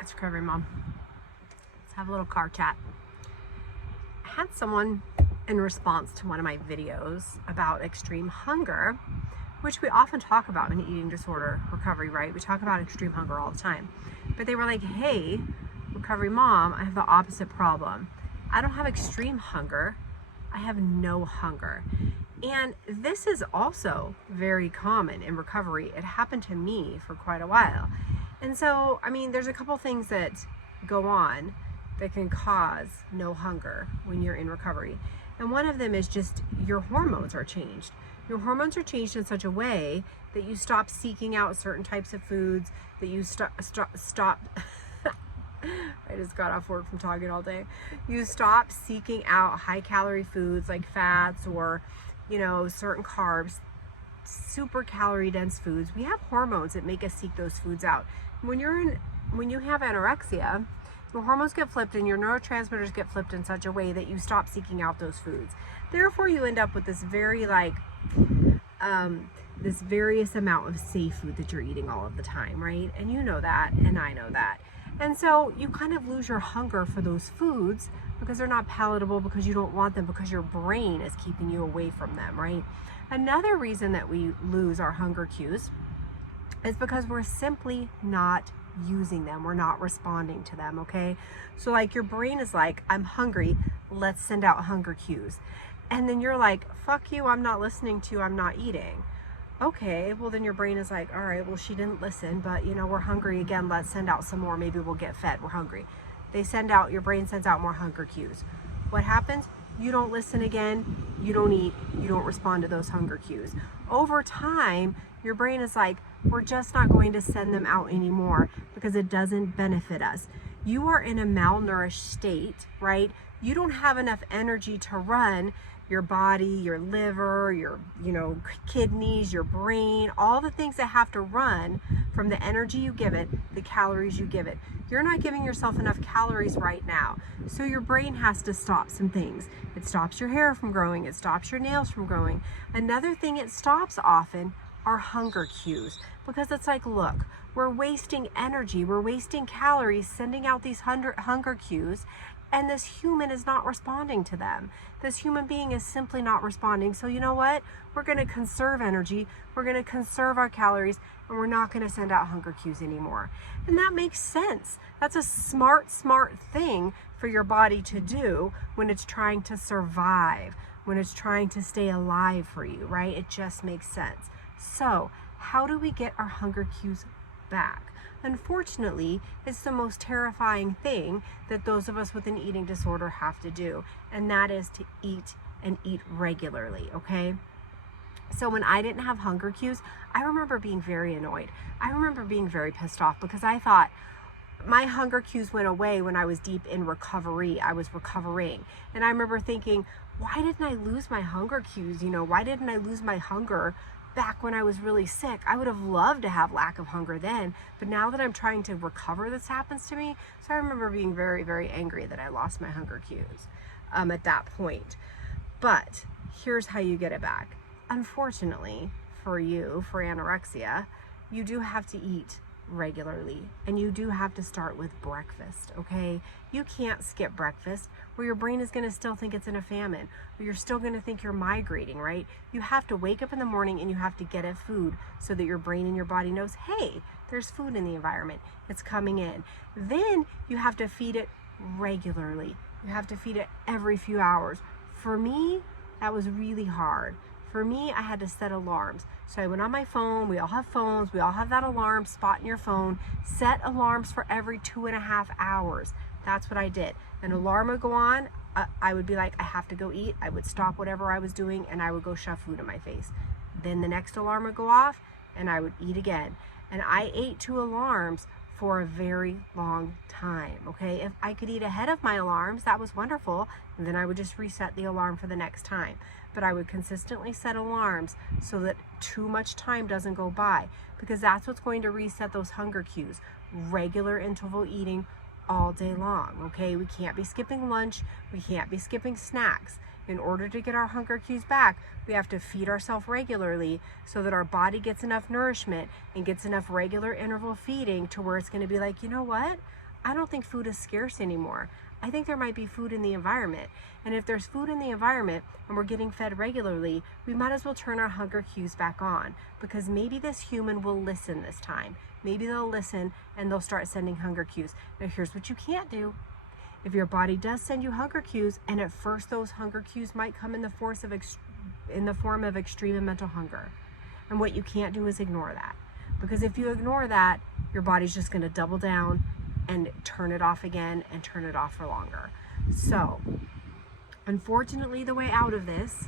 It's Recovery Mom. Let's have a little car chat. I had someone in response to one of my videos about extreme hunger, which we often talk about in eating disorder recovery, right? We talk about extreme hunger all the time. But they were like, hey, Recovery Mom, I have the opposite problem. I don't have extreme hunger. I have no hunger. And this is also very common in recovery. It happened to me for quite a while. And so, I mean, there's a couple things that go on that can cause no hunger when you're in recovery. And one of them is just your hormones are changed. Your hormones are changed in such a way that you stop seeking out certain types of foods, that you stop I just got off work from talking all day. You stop seeking out high calorie foods like fats or, certain carbs, super calorie dense foods. We have hormones that make us seek those foods out. When you have anorexia, your hormones get flipped and your neurotransmitters get flipped in such a way that you stop seeking out those foods. Therefore, you end up with this very this various amount of safe food that you're eating all of the time, right? And you know that, and I know that. And so you kind of lose your hunger for those foods because they're not palatable, because you don't want them, because your brain is keeping you away from them, right? Another reason that we lose our hunger cues is because we're simply not using them. We're not responding to them, okay? So like your brain is like, I'm hungry, let's send out hunger cues. And then you're like, fuck you, I'm not listening to you, I'm not eating. Okay, well then your brain is like, all right, well she didn't listen, but we're hungry again, let's send out some more, maybe we'll get fed, we're hungry. Your brain sends out more hunger cues. What happens? You don't listen again, you don't eat, you don't respond to those hunger cues. Over time, your brain is like, we're just not going to send them out anymore because it doesn't benefit us. You are in a malnourished state, right? You don't have enough energy to run your body, your liver, your kidneys, your brain, all the things that have to run from the energy you give it, the calories you give it. You're not giving yourself enough calories right now. So your brain has to stop some things. It stops your hair from growing. It stops your nails from growing. Another thing it stops often are hunger cues, because it's like, look, we're wasting energy, we're wasting calories sending out these hunger cues, and this human is not responding to them. This human being is simply not responding. So you know what? We're going to conserve energy, we're going to conserve our calories, and we're not going to send out hunger cues anymore. And that makes sense. That's a smart thing for your body to do when it's trying to survive, when it's trying to stay alive for you, right? It just makes sense. So how do we get our hunger cues back? Unfortunately, it's the most terrifying thing that those of us with an eating disorder have to do, and that is to eat and eat regularly, okay? So when I didn't have hunger cues, I remember being very annoyed. I remember being very pissed off because I thought my hunger cues went away when I was deep in recovery. I was recovering. And I remember thinking, why didn't I lose my hunger cues? Why didn't I lose my hunger back when I was really sick? I would have loved to have lack of hunger then, but now that I'm trying to recover, this happens to me. So I remember being very, very angry that I lost my hunger cues at that point. But here's how you get it back. Unfortunately for you, for anorexia, you do have to eat regularly, and you do have to start with breakfast, okay? You can't skip breakfast, where your brain is going to still think it's in a famine, or you're still going to think you're migrating, right? You have to wake up in the morning and you have to get it food so that your brain and your body knows, hey, there's food in the environment, it's coming in. Then you have to feed it regularly. You have to feed it every few hours. For me, that was really hard. For me, I had to set alarms. So I went on my phone. We all have phones. We all have that alarm spot in your phone. Set alarms for every 2.5 hours. That's what I did. An alarm would go on. I would be like, I have to go eat. I would stop whatever I was doing and I would go shove food in my face. Then the next alarm would go off and I would eat again. And I ate 2 alarms for a very long time, okay? If I could eat ahead of my alarms, that was wonderful, and then I would just reset the alarm for the next time. But I would consistently set alarms so that too much time doesn't go by, because that's what's going to reset those hunger cues. Regular interval eating all day long, okay? We can't be skipping lunch, we can't be skipping snacks. In order to get our hunger cues back, we have to feed ourselves regularly so that our body gets enough nourishment and gets enough regular interval feeding to where it's going to be like, you know what? I don't think food is scarce anymore. I think there might be food in the environment. And if there's food in the environment and we're getting fed regularly, we might as well turn our hunger cues back on, because maybe this human will listen this time. Maybe they'll listen and they'll start sending hunger cues. Now here's what you can't do. If your body does send you hunger cues, and at first those hunger cues might come in the form of extreme and mental hunger. And what you can't do is ignore that. Because if you ignore that, your body's just going to double down and turn it off again and turn it off for longer. So, unfortunately, the way out of this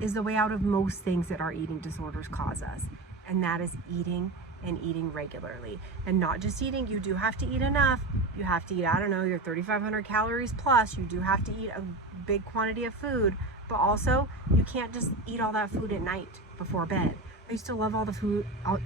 is the way out of most things that our eating disorders cause us. And that is eating, and eating regularly. And not just eating, you do have to eat enough. You have to eat, I don't know, your 3,500 calories plus. You do have to eat a big quantity of food, but also you can't just eat all that food at night before bed. I used to love to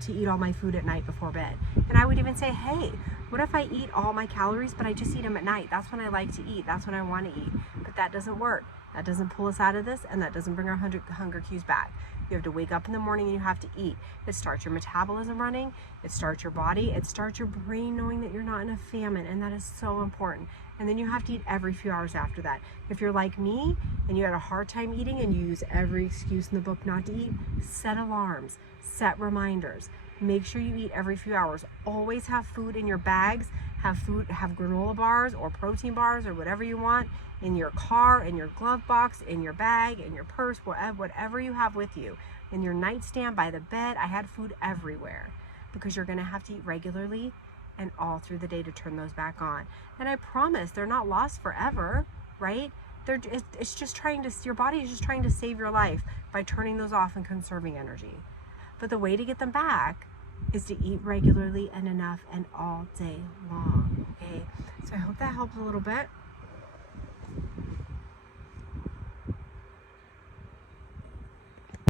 eat all my food at night before bed. And I would even say, hey, what if I eat all my calories, but I just eat them at night? That's when I like to eat. That's when I want to eat. But that doesn't work. That doesn't pull us out of this, and that doesn't bring our hunger cues back. You have to wake up in the morning and you have to eat. It starts your metabolism running. It starts your body. It starts your brain knowing that you're not in a famine, and that is so important. And then you have to eat every few hours after that. If you're like me and you had a hard time eating and you use every excuse in the book not to eat, set alarms, set reminders. Make sure you eat every few hours. Always have food in your bags. Have granola bars or protein bars or whatever you want in your car, in your glove box, in your bag, in your purse, whatever you have with you. In your nightstand, by the bed. I had food everywhere, because you're going to have to eat regularly and all through the day to turn those back on. And I promise they're not lost forever, right? It's just your body is just trying to save your life by turning those off and conserving energy. But the way to get them back is to eat regularly and enough and all day long, okay? So I hope that helps a little bit.